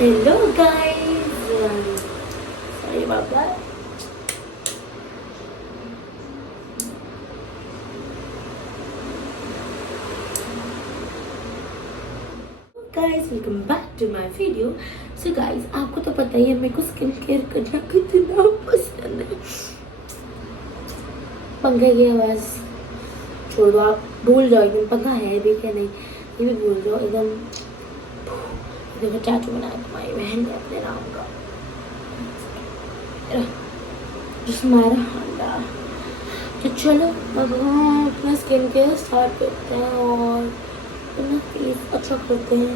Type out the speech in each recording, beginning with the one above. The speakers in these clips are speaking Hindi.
Hello guys. Sorry about that. Guys, welcome back to my video. So guys, आपको तो पता ही है मेरे को स्किन केयर करना कितना पसंद है. पंखा की आवाज़ छोड़ो, आप भूल जाओ एकदम पंखा है भी क्या नहीं, ये भी भूल जाओ एकदम. देखो चाचू बनाया तुम्हारी बहन ने अपने नाम का जिसमारा हांडा. तो चलो अब हम अपना स्किन केयर स्टार्ट करते हैं और अपना फेस अच्छा करते हैं.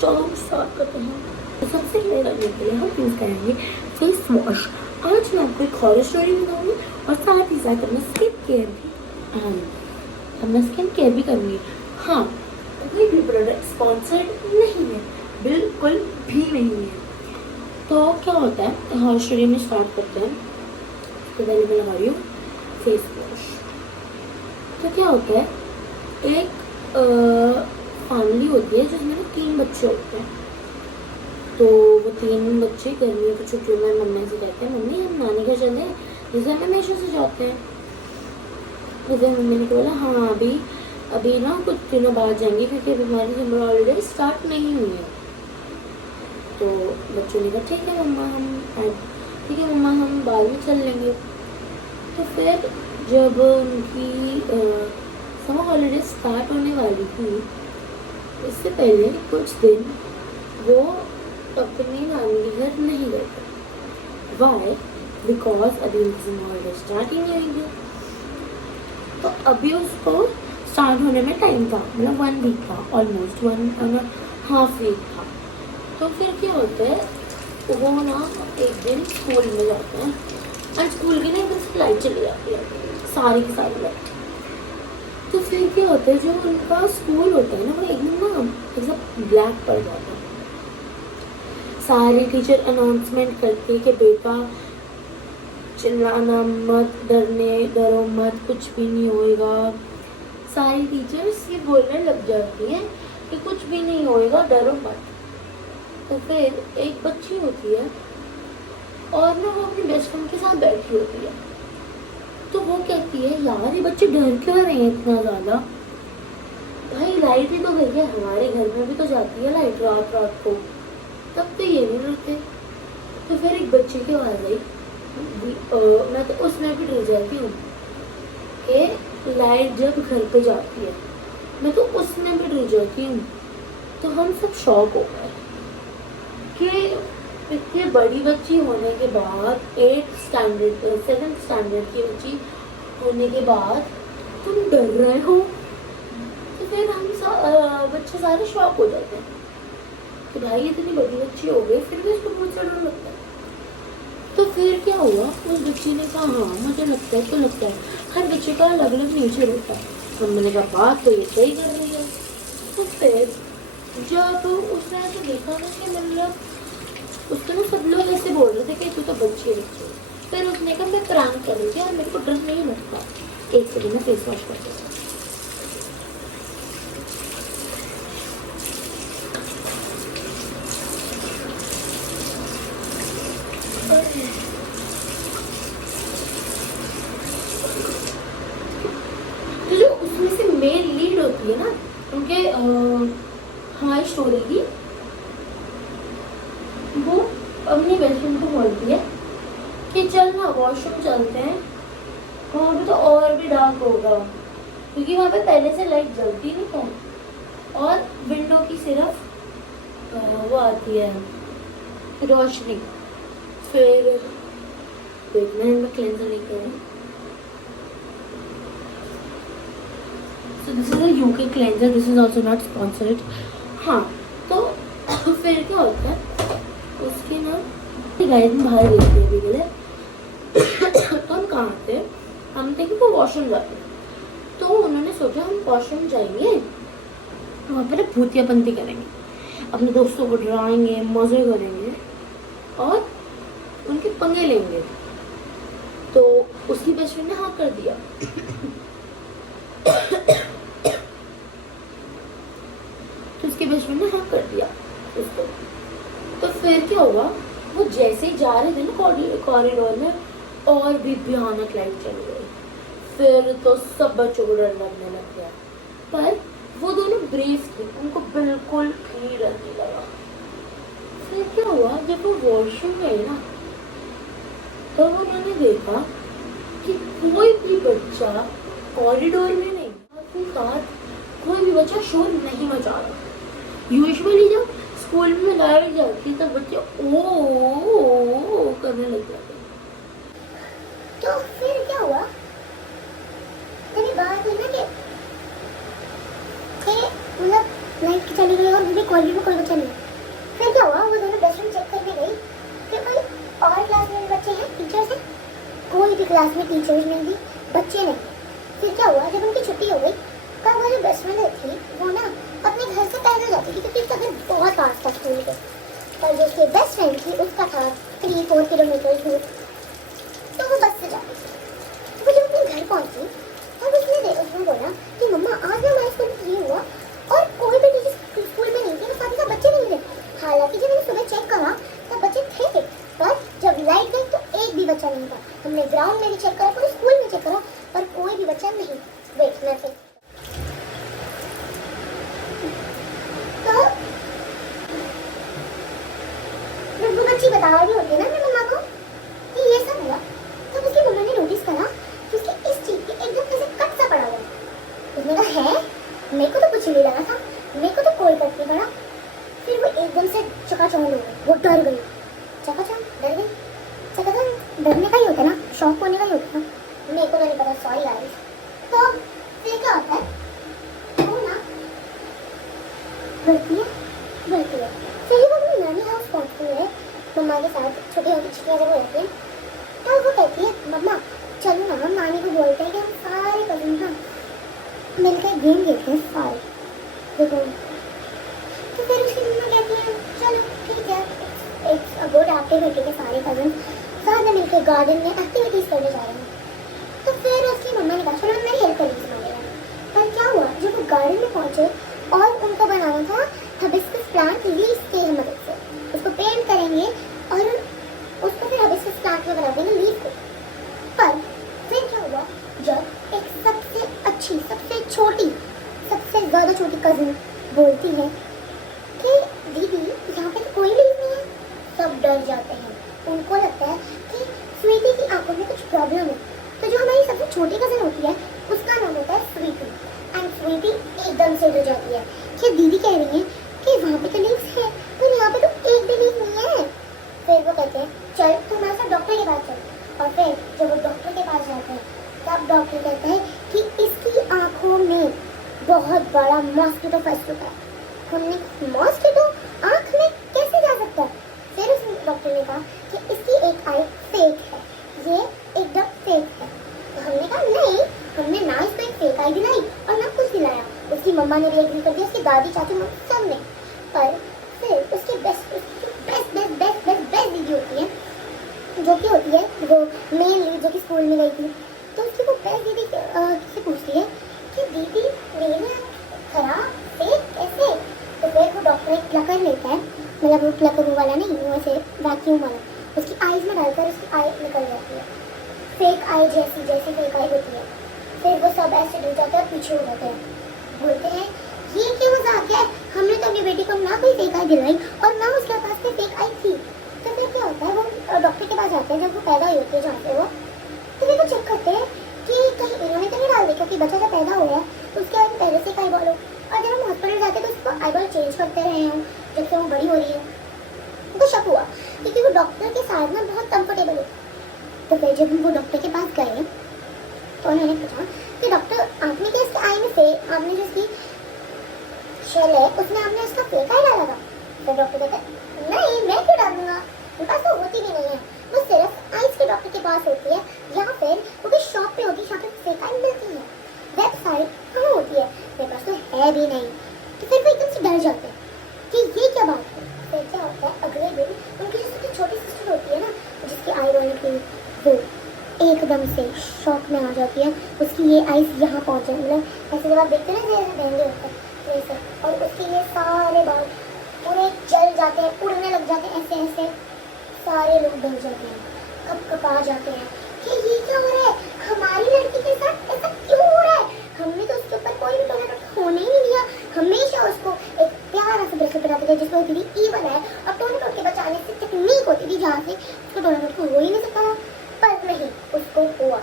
चलो स्टार्ट करते हैं. तो सबसे पहले करने के लिए हम यूज़ करेंगे फेस वॉश. आज मैं आपको एक हॉरर स्टोरी बताऊंगी और साथ ही साथ अपना स्किन केयर भी करूँगी. हाँ, कोई भी प्रोडक्ट स्पॉन्सर्ड नहीं है, बिल्कुल भी नहीं है. तो क्या होता है, हॉरर स्टोरी में स्टार्ट करते हैं. तो पहले मैं लगा रही हूँ फेस वॉश. तो क्या होता है, एक फैमिली होती है जिसमें ना 3 बच्चे होते हैं. तो वो 3 बच्चे गर्मियों की छुट्टियों में मम्मी से कहते हैं, मम्मी हम नानी घर चले हैं, जैसे हम हमेशा से जाते हैं. जैसे मम्मी ने बोला हाँ अभी ना कुछ दिनों बाद जाएंगे क्योंकि अभी हमारी समर हॉलीडे स्टार्ट नहीं हुई है. तो बच्चों ने कहा ठीक है मम्मा हम बाद में चल लेंगे. तो फिर जब उनकी समर हॉलीडे स्टार्ट होने वाली थी, इससे पहले कुछ दिन वो अपनी नानी के घर नहीं गए थे. वाई? बिकॉज अभी उनकी समर हॉलीडे स्टार्ट ही नहीं हुई थी. तो अभी उसको स्टार्ट होने में टाइम था, मतलब 1 वीक था, ऑलमोस्ट 1.5 वीक था. तो फिर क्या होता है, वो ना एक दिन स्कूल में जाते हैं और स्कूल की ना एकदम से लाइट चली जाती है, सारी की सारी लाइट. तो फिर क्या होता है, जो उनका स्कूल होता है ना वो एकदम ना एकदम ब्लैक पड़ जाता है. सारे टीचर अनाउंसमेंट करते कि बेटा चिल्लाना मत, डरो मत, कुछ भी नहीं होएगा. सारी टीचर्स ये बोलने लग जाती हैं कि कुछ भी नहीं होएगा, डरो मत. तो फिर एक बच्ची होती है और ना वो अपनी बेस्ट फ्रेंड के साथ बैठी होती है. तो वो कहती है यार ये बच्चे डर क्यों रहे हैं इतना ज़्यादा. भाई लाइट भी तो गई है, हमारे घर में भी तो जाती है लाइट रात को, तब तो ये नहीं डरते. तो फिर एक बच्चे की आवाज़ आई, मैं तो उसमें भी डर जाती हूँ कि लाइट जब घर पे जाती है, मैं तो उसमें भी डर जाती हूँ. तो हम सब शॉक हो गए कि इतनी बड़ी बच्ची होने के बाद, 7th स्टैंडर्ड की बच्ची होने के बाद तुम डर रहे हो. तो फिर हम बच्चे सारे शॉक हो जाते हैं कि भाई इतनी बड़ी बच्ची हो गई फिर भी उसको बहुत सा डर लगता है. तो फिर क्या हुआ, उस बच्ची ने कहा हाँ मुझे लगता है. तो लगता है हर बच्चे का अलग अलग नेचर होता है. हमने कहा बात तो ये सही कर रही है. तो फिर जब उसने ऐसे देखा ना कि मतलब उसको ना सब लोग ऐसे बोल रहे थे कि तू तो बच्ची है. फिर उसने कहा मैं प्रैंक कर रही थी और मेरे को डर नहीं लगता. एक सेकंड में फेस वॉश करते हैं. तो जो उसमें से मेन लीड होती है ना उनके हमारी स्टोरी की, वो अपनी बेस्ट फ्रेंड को बोलती है कि चल ना वॉशरूम चलते हैं, वहाँ पे तो और भी डार्क होगा क्योंकि वहाँ पे पहले से लाइट जलती नहीं है और विंडो की सिर्फ वो आती है रोशनी. फिर देखना है मैं क्लेंजर लेके आई. So this is a UK cleanser. This is also not sponsored. हाँ, तो फिर क्या होता है, उसकी ना गाइड बाहर देखते हैं के लिए. तो हम कहाँ थे, हम थे कि वो वॉशरूम जाते हैं. तो उन्होंने सोचा हम वॉशरूम जाएंगे, वहाँ पर ना भूतियापंती करेंगे, अपने दोस्तों को डराएंगे, मज़े करेंगे और उनके पंगे लेंगे. तो उसकी बेस्ट फ्रेंड ने हाँ कर दिया. तो उसके बेस्ट फ्रेंड ने हाँ कर दिया उसको. फिर क्या हुआ, वो जैसे ही जा रहे थे ना कॉरिडोर में, और भी भयानक लाइट चल गई। फिर तो सब बच्चों को डर लगने लग गया। पर वो दोनों ब्रेव थे, उनको बिल्कुल भी डर नहीं लगा। फिर क्या हुआ, जब वो वॉशरूम गए ना, तो उन्होंने देखा कि कोई भी बच्चा कॉरिडोर में नहीं, आपके साथ कोई भी बच्चा शोर नहीं मचा रहा। यूजुअली जब स्कूल में लाइट जाती है तो बच्चे ओ करने लग जाते हैं। तो फिर क्या हुआ, तभी बात हुई ना कि मतलब लाइट चली गई और भी कॉलेज में कोई बच्चा नहीं। फिर क्या हुआ, वो दोनों बेस्ट फ्रेंड चेक करने गई कि कोई और क्लास में बच्चे हैं, टीचर्स हैं। कोई भी क्लास में टीचर्स नहीं थी, बच्चे नहीं। फिर क्या हुआ, जब उनकी छुट्टी हो गई तब वो जो बेस्ट फ्रेंड थी वो ना अपने घर से पैदल जाती थी क्योंकि उसका घर बहुत पास था स्कूल के। पर जो उसकी बेस्ट फ्रेंड थी उसका था 3-4 किलोमीटर दूर, तो वो बस से जाती थी। वो जब अपने घर पहुंची तब उसने बोला कि मम्मा आज ना हमारे स्कूल में ये हुआ और कोई भी टीचर स्कूल में नहीं थी, साथ ही साथ बच्चे नहीं थे। हालांकि जब मैंने सुबह चेक करा तब बच्चे थे, पर जब लाइट गई तो एक भी बच्चा नहीं था। हमने ग्राउंड में भी चेक करा, पूरे स्कूल में चेक करा, पर कोई भी बच्चा नहीं। वेट मैं फिर तो वो बच्ची बता रही होती है ना अपनी मम्मा को कि ये सब हुआ, तब उसकी मम्मा ने नोटिस करा कि उसके इस चीज के एकदम ऐसे कट सा पड़ा हुआ है। उसने कहा है, मेरे को तो कुछ नहीं लगा था, मेरे को तो कोई कट नहीं पड़ा। फिर वो एकदम से चकाचौंध हो गई, वो डर गई, चकाचौंध डर गई। चकाचौंध डरने का ही होता है ना, शौक होने का ही होता है। मेरे को तो नहीं पता, सॉरी गाइस। तो फिर क्या होता है, वो ना बढ़ती है। फिर वो अपनी नानी हाउस पहुंचती है मम्मा के साथ, छुट्टियां जब हो जाती है तो वो कहती है मम्मा चलो ना, हम नानी को बोलते हैं कि हम सारे कजिन ना मिलकर गेम खेलते हैं सारे, देखो। तो फिर उसकी मम्मा कहती है चलो ठीक है, एक गुड एक्टिविटी के सारे कजिन साथ में मिलकर गार्डन में एक्टिविटीज करने जा रहे हैं। तो फिर उसकी मम्मा ने कहा चलो मैं मेरी हेल्प करूँगी तुम्हारे लिए। पर क्या हुआ, जब वो गार्डन में पहुंचे और उनको बनाना था हिबिस्कस प्लांट लीव्स की मदद से, उसको पेंट करेंगे और उसको फिर हिबिस्कस प्लांट में बना देंगे लीव को। पर फिर क्या हुआ, जब एक सबसे अच्छी, सबसे छोटी, सबसे ज़्यादा छोटी कजिन बोलती है कि दीदी यहाँ पे तो कोई लीव नहीं है, सब डर जाते हैं। उनको लगता है कि स्वीटी की आंखों में कुछ प्रॉब्लम है। तो जो हमारी सबसे छोटी कजिन होती है उसका नाम होता है स्वीटी, एंड स्वीटी एकदम से डर जाती है कि दीदी कह रही है कि वहाँ पे तो लीव्स है पर यहाँ पे तो एक भी लीव नहीं है। फिर वो कहते हैं चल तुम हमारे साथ डॉक्टर के पास चल। और फिर जब वो डॉक्टर के पास जाते हैं तब डॉक्टर कहता है कि इसकी आंखों में बहुत बड़ा मॉस्किटो फंस चुका है। हमने मॉस्किटो आंख में कैसे जा सकता है? फिर उस डॉक्टर ने कहा कि इसकी एक आई फेक है, ये एकदम फेक है। तो हमने कहा नहीं, हमने ना इसको एक फेक आई दिलाई और ना कुछ दिलाया। उसकी मम्मा ने भी एग्री कर दिया, उसकी दादी चाची मम्मी सब ने। पर फिर उसकी बेस्ट दीदी होती है जो कि होती है वो मेन लीड जो कि स्कूल में गई थी। तो उसकी वो बेस्ट दीदी से पूछती है कि दीदी मेरी खराब फेक कैसे? तो फिर वो डॉक्टर एक प्लकर लेता है, मतलब वो प्लकर वाला नहीं, वो ऐसे वैक्यूम वाला, उसकी आईज में डालकर उसकी आई निकल जाती है, फेक आई जैसी फेक आई होती है। फिर वो सब ऐसे डर जाते हैं और पीछे हो जाते हैं, बोलते हैं ये क्या मजाक है, हमने तो अपनी बेटी को ना कोई फेक आई दिलाई और ना उसके पास कोई फेक आई थी। तो फिर क्या होता है, वो डॉक्टर के पास जाते हैं जब वो पैदा हुई होती है जहाँ पे वो, तो फिर वो चेक करते हैं कि कहीं इन्होंने तो नहीं डाल दी, क्योंकि बच्चा जब पैदा हुआ है तो उसके बाद पहले से एक आई बॉल हो, और जब हम हॉस्पिटल जाते हैं तो उसको आई बॉल चेंज करते रहे हम जब से वो बड़ी हो रही है। तो शक हुआ क्योंकि वो डॉक्टर के साथ ना बहुत कंफर्टेबल है। तो फिर जब वो डॉक्टर के पास गए तो उन्होंने पूछा कि डॉक्टर आपने क्या इसके आई में से आपने जो इसकी शेल है उसमें आपने इसका फेक आई डाला था? फिर डॉक्टर कहते नहीं, मैं क्यों डालूंगा, मेरे पास तो होती भी नहीं है, वो सिर्फ आइस के डॉक्टर के पास होती है या फिर वो कोई शॉप पे होती है जहाँ पे फेक आई मिलती है, वेबसाइट कहाँ होती है, मेरे पास तो है भी नहीं। तो फिर वो एकदम से डर जाते हैं कि ये क्या बात है। फिर क्या होता है, अगले दिन उनकी जो सबसे छोटी सिस्टर होती है ना जिसकी आई रोनी थी, वो एकदम से शॉक में आ जाती है, उसकी ये आइस यहाँ पहुँच जाए, मतलब ऐसे जब आप देखते हैं ना महंगे होते हैं वैसे, और उसके ये सारे बाल पूरे जल जाते हैं, उड़ने लग जाते हैं ऐसे से सारे लोग डर जाते हैं, कपकपा जाते हैं कि ये क्या हो रहा है, हमारी लड़की के साथ ऐसा क्यों हो रहा है। हमने तो उसके ऊपर कोई भी टोना होने ही नहीं दिया, हमेशा उसको एक प्यारा सा ब्रेसलेट पहनाते थे जिसको होती थी ई बनाए, और टोना के बचाने से टेक्निक होती थी जहाँ से उसको टोना को हो ही नहीं सकता था, पर नहीं उसको हुआ।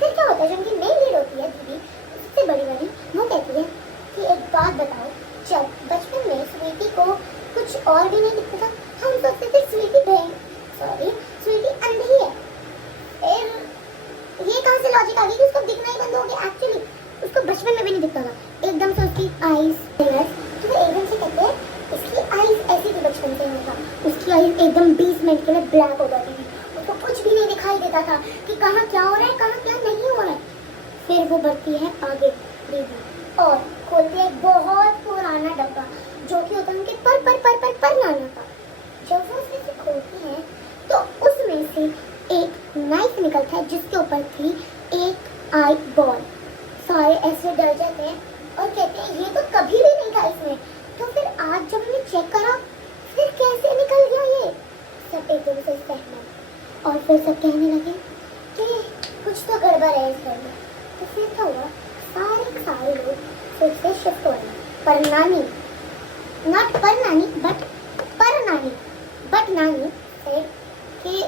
फिर क्या होता है, जब उनकी नई लीड होती है दीदी सबसे बड़ी वाली, वो कहती है कि एक बात बताओ, जब बचपन में स्वीटी को कुछ और भी नहीं दिखता था, हम सोचते थे स्वीटी अंधी है। ये कहाँ से लॉजिक आ गई कि उसको दिखना ही बंद हो गया। एक्चुअली उसको बचपन में भी नहीं दिखता था, एकदम से उसकी आईज, तो वो एकदम से कहते हैं इसकी आईज ऐसी थी बचपन से नहीं था, उसकी आईज एकदम 20 मिनट के लिए ब्लैक हो जाती थी, उसको कुछ भी नहीं दिखाई देता था कि कहाँ क्या हो रहा है, कहाँ क्या नहीं हो रहा है। फिर वो बढ़ती है आगे दीदी और खोलती है एक बहुत पुराना डब्बा जो कि होता है उनके पर नाना का। जब वो उसमें से खोलती है तो उसमें से एक नाइफ निकलता है जिसके ऊपर थी एक आई बॉल। सारे ऐसे डर जाते हैं और कहते हैं ये तो कभी भी नहीं था इसमें। तो फिर आज जब हमने चेक करा फिर कैसे निकल गया ये, सब एकदम से सहमत और फिर सब कहने लगे कि कुछ तो गड़बड़ है इस घर में। तो फिर क्या हुआ, सारे लोग फिर से शिफ्ट हो गए, पर नानी, नॉट पर नानी बट पर नानी, बट नानी सेड कि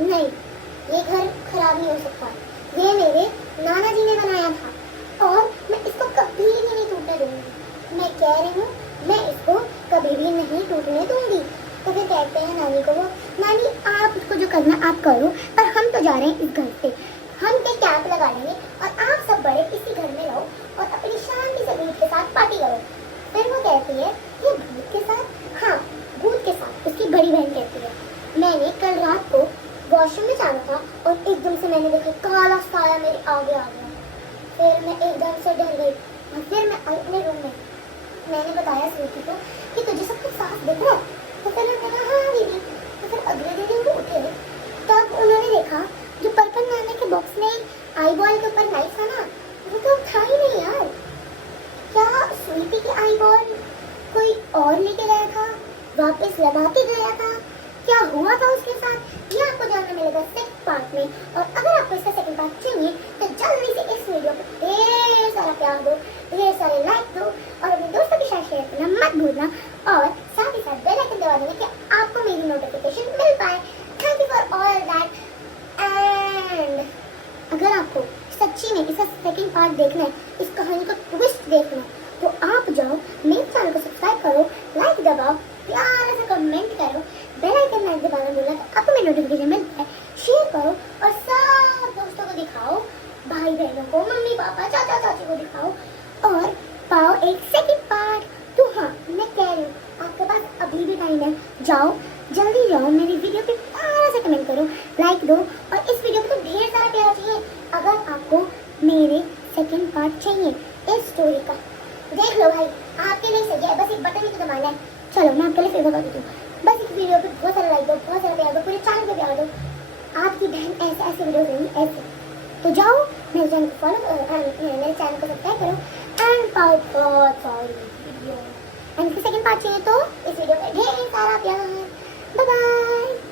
नहीं ये घर खराब नहीं हो सकता, ये मेरे नाना जी ने बनाया था और मैं इसको कभी भी नहीं टूटने दूंगी। मैं कह रही हूँ मैं इसको कभी भी नहीं टूटने दूंगी। तो फिर कहते हैं नानी को, वो नानी आप उसको जो करना आप करो, पर हम तो जा रहे हैं इस घर से, हम के कैंप लगा लेंगे और आप सब बड़े इसी घर में रहो और अपनी शांति से भूत के साथ पार्टी करो। फिर वो कहती है ये भूत के साथ, हाँ भूत के साथ। उसकी बड़ी बहन कहती है मैंने कल रात को वॉशरूम में जाना था और एकदम से मैंने देखा काला साया मेरे आगे आ गया। फिर मैं एकदम से डर गई और फिर मैं अपने रूम में मैंने बताया स्वीटी को कि तुझे सब कुछ साफ दिख रहा है। तो फिर मैंने कहा हाँ दीदी। तो फिर अगले दिन वो उठे तब उन्होंने देखा जो पर्पल नाना के बॉक्स में आई बॉल के ऊपर नाइफ था ना, वो तो था ही नहीं यार। क्या स्वीटी की आई बॉल कोई और लेके गया था, वापस लगा के गया था, क्या हुआ था उसके साथ, ये आपको जानने मिलेगा सेकंड पार्ट में। और अगर आपको इसका सेकंड पार्ट चाहिए तो जल्दी से इस वीडियो को ढेर सारा प्यार दो, ढेर सारे लाइक दो और अपने दोस्तों के साथ शेयर करना मत भूलना और साथ ही साथ बेल आइकन दबा देना कि आपको मेरी नोटिफिकेशन मिल पाए। Thank you for all that. And अगर आपको सच्ची में इसका सेकंड पार्ट देखना है, इस कहानी को ट्विस्ट देखना है, तो आप जाओ मेरे चैनल को सब्सक्राइब करो, लाइक दबाओ, प्यारा सा कमेंट करो, बेल आइकन लाइक दबाना भूलना तो आपको मेरी नोटिफिकेशन मिलता है। शेयर करो और सब दोस्तों को दिखाओ, भाई बहनों को, मम्मी पापा चाचा चाची को दिखाओ और पाओ एक सेकंड पार्ट। तो हाँ मैं कह रही हूँ आपके पास अभी भी टाइम है, जाओ जल्दी जाओ, मेरी वीडियो पे प्यारा सा कमेंट करो, लाइक दो और इस वीडियो पे तो ढेर सारा प्यार चाहिए। अगर आपको मेरे सेकंड पार्ट चाहिए इस स्टोरी का, देख लो भाई आपके लिए सही है, बस एक बटन ही तो दबाना है। चलो मैं आपके लिए फिर बता देती हूँ, बस इस वीडियो पे बहुत सारा लाइक दो, बहुत सारा प्यार दो, पूरे चैनल पे प्यार दो। आपकी बहन ऐसे ऐसे वीडियो देंगी ऐसे। तो जाओ मेरे चैनल को फॉलो, मेरे चैनल को सब्सक्राइब करो एंड पाओ बहुत सारी वीडियो। एंड सेकंड पार्ट चाहिए तो इस वीडियो पे ढेर सारा प्यार। Bye bye.